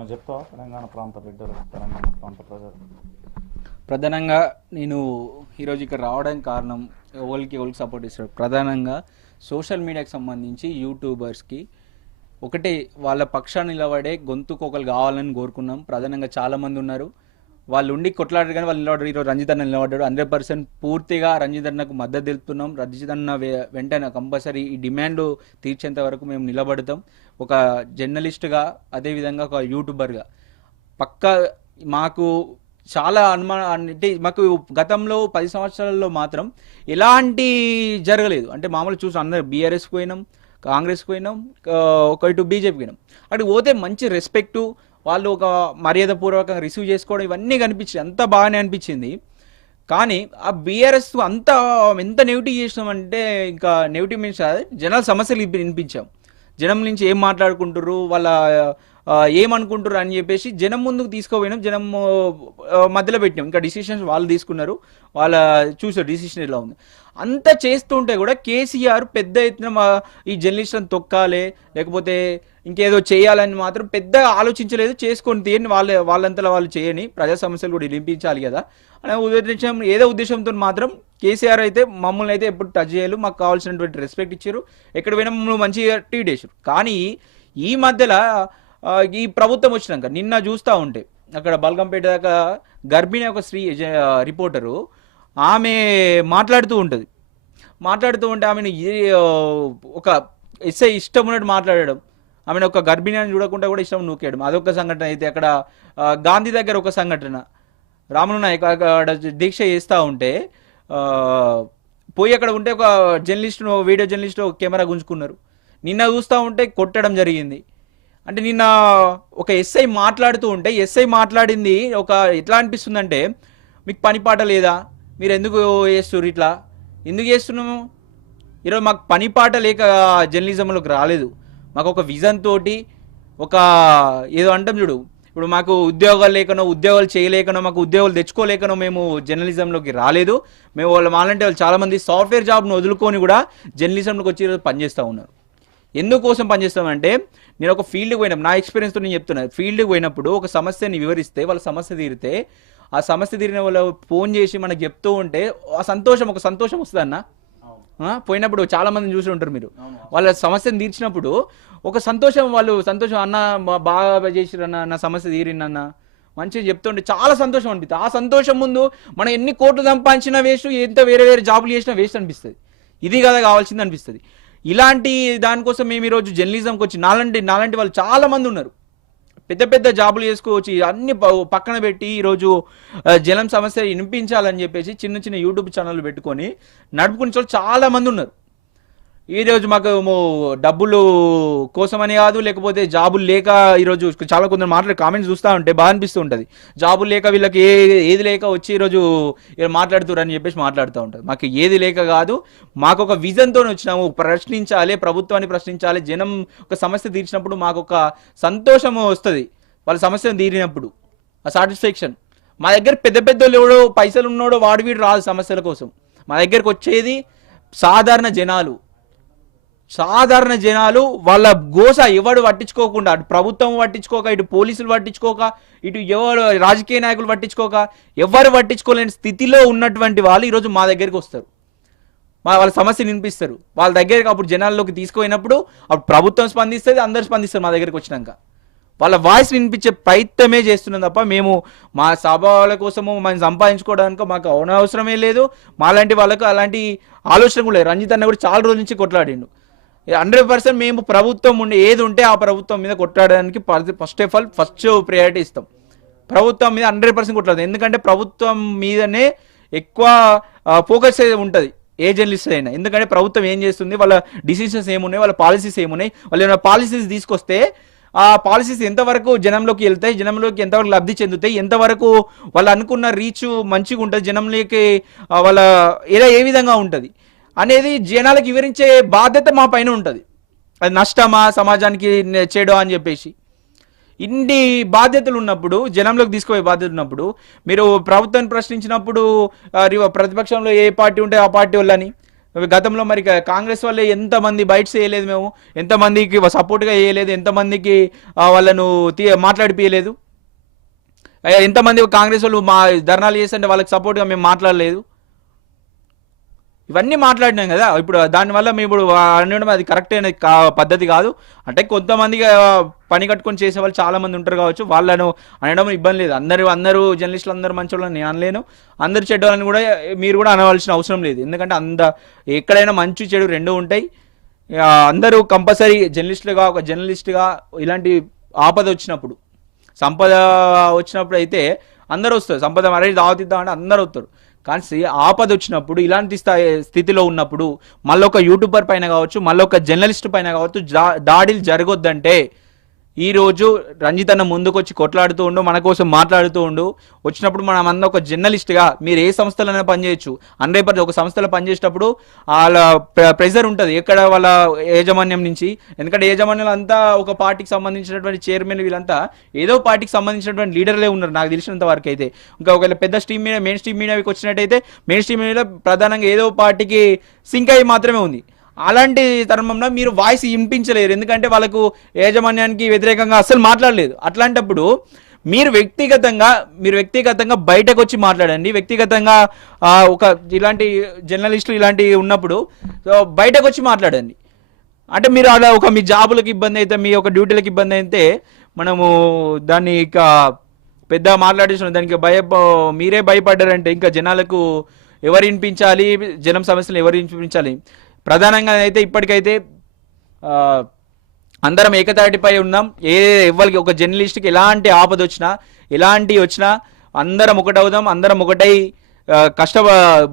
ఏమన్నా చెప్తావా? తెలంగాణ ప్రాంత బిడ్డలు తెలంగాణ ప్రాంత ప్రజలు? ప్రధానంగా నేను ఈరోజు ఇక్కడ రావడానికి కారణం ఎవరికి ఎవరికి సపోర్ట్ ఇస్తాడు ప్రధానంగా సోషల్ మీడియాకి సంబంధించి యూట్యూబర్స్కి ఒకటే వాళ్ళ పక్షాన్ని నిలబడే గొంతుకు ఒకరు కావాలని కోరుకున్నాం. ప్రధానంగా చాలామంది ఉన్నారు. వాళ్ళు ఉండి కొట్లాడారు కానీ వాళ్ళు నిలబడ్డారు. ఈరోజు రంజిత్ అన్న నిలబడ్డాడు. హండ్రెడ్ పర్సెంట్ పూర్తిగా రంజిత్ అన్నకు మద్దతు తెలుపుతున్నాం. రంజిత్ అన్న వె- వెంటనే కంపల్సరీ ఈ డిమాండ్ తీర్చేంత వరకు మేము నిలబడతాం. ఒక జర్నలిస్ట్గా అదేవిధంగా ఒక యూట్యూబర్గా. పక్క మాకు చాలా అనుమానం అంటే మాకు గతంలో పది సంవత్సరాల్లో మాత్రం ఎలాంటి జరగలేదు. అంటే మామూలు చూసి అందరు బీఆర్ఎస్ పోయినాం కాంగ్రెస్కి పోయినాం ఒక ఇటు బీజేపీకి పోయినాం. అక్కడికి పోతే మంచి రెస్పెక్టు వాళ్ళు ఒక మర్యాదపూర్వకంగా రిసీవ్ చేసుకోవడం ఇవన్నీ కనిపించింది అంత బాగానే అనిపించింది. కానీ ఆ బీఆర్ఎస్ అంత ఎంత నెగిటివ్ చేసినామంటే ఇంకా నెగిటివ్ మీన్స్ జనాల సమస్యలు వినిపించాం. జనం నుంచి ఏం మాట్లాడుకుంటారు వాళ్ళ ఏమనుకుంటారు అని చెప్పేసి జనం ముందుకు తీసుకోపోయినాం. జనం మధ్యలో పెట్టినాం. ఇంకా డిసిషన్స్ వాళ్ళు తీసుకున్నారు. వాళ్ళ చూసారు డిసిషన్ ఎలా ఉంది. అంత చేస్తుంటే కూడా కేసీఆర్ పెద్ద ఎత్తున మా ఈ జర్నలిస్ట్లను తొక్కాలి లేకపోతే ఇంకేదో చేయాలని మాత్రం పెద్ద ఆలోచించలేదు. చేసుకొని తీయని వాళ్ళ వాళ్ళంతలో వాళ్ళు చేయని ప్రజా సమస్యలు కూడా వినిపించాలి కదా. అనే ఉద్దేశం ఏదో ఉద్దేశంతో మాత్రం కేసీఆర్ అయితే మమ్మల్ని అయితే ఎప్పుడు టచ్ చేయలేదు. మాకు కావాల్సినటువంటి రెస్పెక్ట్ ఇచ్చారు. ఎక్కడ పోయినా మమ్మల్ని మంచిగా ట్రీట్ చేశారు. కానీ ఈ మధ్యలో ఈ ప్రభుత్వం వచ్చినాక నిన్న చూస్తూ ఉంటే అక్కడ బల్గంపేట దాకా గర్భిణి ఒక స్త్రీ రిపోర్టరు ఆమె మాట్లాడుతూ ఉంటుంది. మాట్లాడుతూ ఉంటే ఆమెను ఒక ఎస్ఐ ఇష్టం ఉన్నట్టు మాట్లాడడం ఆమెను ఒక గర్భిణి అని చూడకుండా కూడా ఇష్టం నూకేయడం అదొక సంఘటన అయితే అక్కడ గాంధీ దగ్గర ఒక సంఘటన. రాములు నాయక్ అక్కడ దీక్ష చేస్తూ ఉంటే పోయి అక్కడ ఉంటే ఒక జర్నలిస్ట్ వీడియో జర్నలిస్ట్ కెమెరా గుంజుకున్నారు. నిన్న చూస్తూ ఉంటే కొట్టడం జరిగింది. అంటే నిన్న ఒక ఎస్ఐ మాట్లాడుతూ ఉంటే ఎస్ఐ మాట్లాడింది ఒక ఎట్లా అనిపిస్తుందంటే మీకు పని పాట లేదా? మీరు ఎందుకు చేస్తుర్రు ఇట్లా? ఎందుకు చేస్తున్నాము? ఈరోజు మాకు పని పాట లేక జర్నలిజంలోకి రాలేదు. మాకు ఒక విజన్ తోటి ఒక ఏదో అంటాం చూడు. ఇప్పుడు మాకు ఉద్యోగాలు లేకనో ఉద్యోగాలు చేయలేకనో మాకు ఉద్యోగాలు తెచ్చుకోలేకనో మేము జర్నలిజంలోకి రాలేదు. మేము వాళ్ళు మాలంటే వాళ్ళు చాలామంది సాఫ్ట్వేర్ జాబ్ను వదులుకొని కూడా జర్నలిజంలోకి వచ్చి ఈరోజు పనిచేస్తూ ఉన్నారు. ఎందుకోసం పనిచేస్తామంటే నేను ఒక ఫీల్డ్కి పోయినప్పుడు నా ఎక్స్పీరియన్స్తో నేను చెప్తున్నా ఫీల్డ్కి పోయినప్పుడు ఒక సమస్యని వివరిస్తే వాళ్ళ సమస్య తీరితే ఆ సమస్య తీరిన వాళ్ళు ఫోన్ చేసి మనకు చెప్తూ ఉంటే ఆ సంతోషం ఒక సంతోషం వస్తుంది అన్న. పోయినప్పుడు చాలా మందిని చూసి ఉంటారు మీరు. వాళ్ళ సమస్యను తీర్చినప్పుడు ఒక సంతోషం వాళ్ళు సంతోషం అన్న బాగా చేసిరు అన్న నా సమస్య తీరిందన్న మంచిగా చెప్తుంటే చాలా సంతోషం అనిపిస్తుంది. ఆ సంతోషం ముందు మనం ఎన్ని కోట్లు సంపాదించినా వేస్ట్ ఎంత వేరే వేరే జాబులు చేసినా వేస్ట్ అనిపిస్తుంది. ఇది కదా కావాల్సింది అనిపిస్తుంది. ఇలాంటి దానికోసం మేము ఈరోజు జర్నలిజంకి వచ్చి నాలాంటి నాలాంటి వాళ్ళు చాలామంది ఉన్నారు. పెద్ద పెద్ద జాబులు చేసుకోవచ్చు అన్ని పక్కన పెట్టి ఈరోజు జలం సమస్య వినిపించాలని చెప్పేసి చిన్న చిన్న యూట్యూబ్ ఛానల్ పెట్టుకొని నడుపుకునే వాళ్ళు చాలా మంది ఉన్నారు. ఈరోజు మాకు డబ్బులు కోసమని కాదు లేకపోతే జాబులు లేక ఈరోజు చాలా కొందరు మాట్లాడే కామెంట్స్ చూస్తూ ఉంటే బాగా అనిపిస్తూ ఉంటుంది. జాబులు లేక వీళ్ళకి ఏ ఏది లేక వచ్చి ఈరోజు ఇలా మాట్లాడుతున్నారు అని చెప్పేసి మాట్లాడుతూ ఉంటారు మాకు ఏది లేక కాదు మాకు ఒక విజన్తో వచ్చినాము. ప్రశ్నించాలి ప్రభుత్వాన్ని ప్రశ్నించాలి. జనం ఒక సమస్య తీర్చినప్పుడు మాకు ఒక సంతోషం వస్తుంది. వాళ్ళ సమస్యను తీరినప్పుడు. ఆ సాటిస్ఫాక్షన్ మా దగ్గర పెద్ద పెద్ద ఎవడో పైసలు ఉన్నాడో వాడు వీడు రాదు సమస్యల కోసం. మా దగ్గరకు వచ్చేది సాధారణ జనాలు. సాధారణ జనాలు వాళ్ళ గోస ఎవడు పట్టించుకోకుండా అటు ప్రభుత్వం పట్టించుకోక ఇటు పోలీసులు పట్టించుకోక ఇటు ఎవరు రాజకీయ నాయకులు పట్టించుకోక ఎవరు పట్టించుకోలేని స్థితిలో ఉన్నటువంటి వాళ్ళు ఈరోజు మా దగ్గరికి వస్తారు. మా వాళ్ళ సమస్య వినిపిస్తారు. వాళ్ళ దగ్గరికి అప్పుడు జనాల్లోకి తీసుకుపోయినప్పుడు అప్పుడు ప్రభుత్వం స్పందిస్తుంది అందరు స్పందిస్తారు మా దగ్గరికి వచ్చినాక. వాళ్ళ వాయిస్ వినిపించే ప్రయత్నమే చేస్తున్నాం తప్ప మేము మా స్వభావాల కోసము మనం సంపాదించుకోవడానికి మాకు అవనవసరమే లేదు. మాలాంటి వాళ్ళకు అలాంటి ఆలోచన కూడా లేదు. రంజిత్ అన్న కూడా చాలా రోజుల నుంచి కొట్లాడిండు. హండ్రెడ్ పర్సెంట్ మేము ప్రభుత్వం ఉండే ఏది ఉంటే ఆ ప్రభుత్వం మీద కొట్లాడడానికి first of all first priority ఇస్తాం. ప్రభుత్వం మీద హండ్రెడ్ పర్సెంట్ కొట్లాడదు. ఎందుకంటే ప్రభుత్వం మీదనే ఎక్కువ ఫోకస్ ఉంటుంది ఏ జర్నలిస్ట్ అయినా. ఎందుకంటే ప్రభుత్వం ఏం చేస్తుంది? వాళ్ళ డిసిషన్స్ ఏమున్నాయి? వాళ్ళ పాలసీస్ ఏమున్నాయి? వాళ్ళు ఏమైనా పాలసీస్ తీసుకొస్తే ఆ పాలసీస్ ఎంతవరకు జనంలోకి వెళ్తాయి? జనంలోకి ఎంతవరకు లబ్ధి చెందుతాయి? ఎంతవరకు వాళ్ళు అనుకున్న రీచ్ మంచిగా ఉంటుంది? జనంలోకి వాళ్ళ ఏదో ఏ విధంగా ఉంటుంది? అనేది జనాలకు వివరించే బాధ్యత మా పైన ఉంటుంది. అది నష్టమా సమాజానికి చేయడం అని చెప్పేసి. ఇన్ని బాధ్యతలు ఉన్నప్పుడు జనంలోకి తీసుకుపోయే బాధ్యత ఉన్నప్పుడు మీరు ప్రభుత్వాన్ని ప్రశ్నించినప్పుడు ప్రతిపక్షంలో ఏ పార్టీ ఉంటే ఆ పార్టీ వాళ్ళని గతంలో మరి కాంగ్రెస్ వల్లే ఎంతమంది బైట్స్ వేయలేదు మేము ఎంతమందికి సపోర్ట్గా వేయలేదు ఎంతమందికి వాళ్ళను తీ మాట్లాడిపియలేదు. ఎంతమంది కాంగ్రెస్ వాళ్ళు మా ధర్నాలు చేస్తుంటే వాళ్ళకి సపోర్ట్గా మేము మాట్లాడలేదు. ఇవన్నీ మాట్లాడినాం కదా. ఇప్పుడు దానివల్ల మేము ఇప్పుడు అనడం అది కరెక్ట్ అయిన కా పద్ధతి కాదు. అంటే కొంతమంది పని కట్టుకొని చేసే వాళ్ళు చాలా మంది ఉంటారు కావచ్చు. వాళ్ళను అనడం ఇబ్బంది లేదు. అందరూ అందరూ జర్నలిస్టులు అందరూ మంచి వాళ్ళని నేను అనలేను. అందరు చెడ్డవాళ్ళని కూడా మీరు కూడా అనవలసిన అవసరం లేదు. ఎందుకంటే అంద ఎక్కడైనా మంచి చెడు రెండు ఉంటాయి. అందరూ కంపల్సరీ జర్నలిస్టులుగా ఒక జర్నలిస్ట్గా ఇలాంటి ఆపద వచ్చినప్పుడు సంపద వచ్చినప్పుడు అయితే అందరూ వస్తారు. సంపద మరీ దావతిద్దాం అంటే అందరూ వస్తారు. కానీ ఆపద వచ్చినప్పుడు ఇలాంటి స్థాయి స్థితిలో ఉన్నప్పుడు మళ్ళొక ఒక యూట్యూబర్ పైన కావచ్చు మళ్ళీ ఒక జర్నలిస్ట్ పైన కావచ్చు దాడిలు దాడులు జరగొద్దంటే ఈ రోజు రంజిత్ అన్న ముందుకొచ్చి కొట్లాడుతూ ఉండు మన కోసం మాట్లాడుతూ ఉండు. వచ్చినప్పుడు మనం అందరం ఒక జర్నలిస్ట్గా మీరు ఏ సంస్థలైనా పనిచేయచ్చు. హండ్రెడ్ ఒక సంస్థలో పనిచేసేటప్పుడు వాళ్ళ ప్రెజర్ ఉంటుంది. ఎక్కడ వాళ్ళ యాజమాన్యం నుంచి ఎందుకంటే యాజమాన్యాలు అంతా ఒక పార్టీకి సంబంధించినటువంటి చైర్మన్ వీళ్ళంతా ఏదో పార్టీకి సంబంధించినటువంటి లీడర్లే ఉన్నారు నాకు తెలిసినంత వరకు అయితే. ఇంకా ఒకవేళ పెద్ద స్ట్రీమ్ మీడియా మెయిన్ స్ట్రీమ్ మీడియాకి వచ్చినట్టయితే మెయిన్ స్ట్రీమ్ మీడియాలో ప్రధానంగా ఏదో పార్టీకి సింక్ అయ్యి మాత్రమే ఉంది. అలాంటి తరుణంలో మీరు వాయిస్ వినిపించలేరు ఎందుకంటే వాళ్ళకు యాజమాన్యానికి వ్యతిరేకంగా అస్సలు మాట్లాడలేదు. అట్లాంటప్పుడు మీరు వ్యక్తిగతంగా మీరు వ్యక్తిగతంగా బయటకు వచ్చి మాట్లాడండి. వ్యక్తిగతంగా ఒక ఇలాంటి జర్నలిస్టులు ఇలాంటివి ఉన్నప్పుడు సో బయటకు వచ్చి మాట్లాడండి. అంటే మీరు అలా ఒక మీ జాబులకు ఇబ్బంది అయితే మీ యొక్క డ్యూటీలకు ఇబ్బంది అయితే మనము దాన్ని ఇక పెద్ద మాట్లాడేసిన. దానికి భయ మీరే భయపడ్డారంటే ఇంకా జనాలకు ఎవరు వినిపించాలి? జనం సమస్యలు ఎవరు వినిపించాలి? ప్రధానంగా అయితే ఇప్పటికైతే అందరం ఏకతాటిపై ఉన్నాం. ఏ ఎవరికి ఒక జర్నలిస్ట్కి ఎలాంటి ఆపద వచ్చినా ఎలాంటి వచ్చినా అందరం ఒకటవుదాం అందరం ఒకటై కష్ట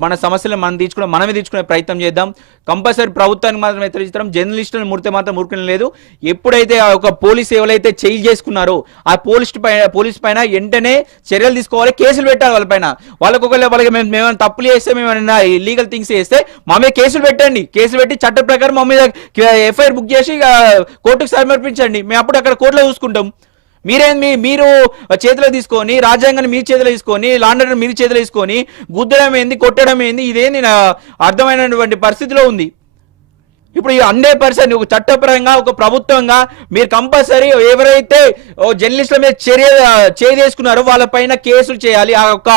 మన సమస్యలను మనం తీర్చుకునే మనమే తీర్చుకునే ప్రయత్నం చేద్దాం. కంపల్సరీ ప్రభుత్వానికి మాత్రం హెచ్చరిస్తాం జర్నలిస్టులను ముడితే మాత్రం మురుకుని లేదు. ఎప్పుడైతే ఆ ఒక పోలీస్ ఎవరైతే చేయి చేసుకున్నారో ఆ పోలీస్ పైన పోలీస్ పైన వెంటనే చర్యలు తీసుకోవాలి కేసులు పెట్టాలి వాళ్ళపైన వాళ్ళకి ఒకవేళ వాళ్ళకి మేము మేము తప్పులు చేస్తే మేము ఏమైనా ఇల్లీగల్ థింగ్స్ చేస్తే మా మీద కేసులు పెట్టండి. కేసులు పెట్టి చట్ట ప్రకారం మా మీద ఎఫ్ఐఆర్ బుక్ చేసి కోర్టుకు సమర్పించండి. మేము అప్పుడు అక్కడ కోర్టులో చూసుకుంటాం. మీరేంది మీరు చేతిలో తీసుకొని రాజ్యాంగాన్ని మీ చేతిలో తీసుకొని లాండర్ మీరు చేతిలో తీసుకొని గుద్దడం ఏంది కొట్టడం ఏంది ఇదేంది నా అర్థమైనటువంటి పరిస్థితిలో ఉంది. ఇప్పుడు ఈ హండ్రెడ్ పర్సెంట్ ఒక చట్టపరంగా ఒక ప్రభుత్వంగా మీరు కంపల్సరీ ఎవరైతే ఓ జర్నలిస్టుల మీద చర్య చేసుకున్నారో వాళ్ళ పైన కేసులు చేయాలి. ఆ ఒక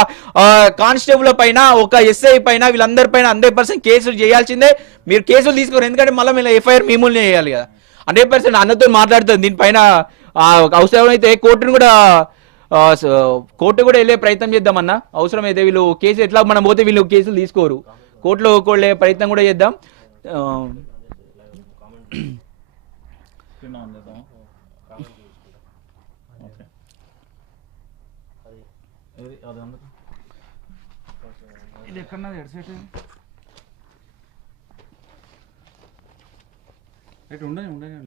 కానిస్టేబుల్ పైన ఒక ఎస్ఐ పైన వీళ్ళందరి పైన హండ్రెడ్ పర్సెంట్ కేసులు చేయాల్సిందే. మీరు కేసులు తీసుకోరు. ఎందుకంటే మళ్ళీ మీరు ఎఫ్ఐఆర్ మిమ్మల్ని చేయాలి కదా. హండ్రెడ్ పర్సెంట్ అన్నతో మాట్లాడుతుంది. దీనిపైన అవసరమైతే కోర్టును కూడా కోర్టు కూడా వెళ్ళే ప్రయత్నం చేద్దామన్నా అవసరమైతే వీళ్ళు కేసు ఎట్లా మనం పోతే వీళ్ళు కేసులు తీసుకోరు. కోర్టులో వెళ్ళే ప్రయత్నం కూడా చేద్దాం. ఇది ఎక్కడన్నది? హెడ్సెట్ ఉండని ఉండని.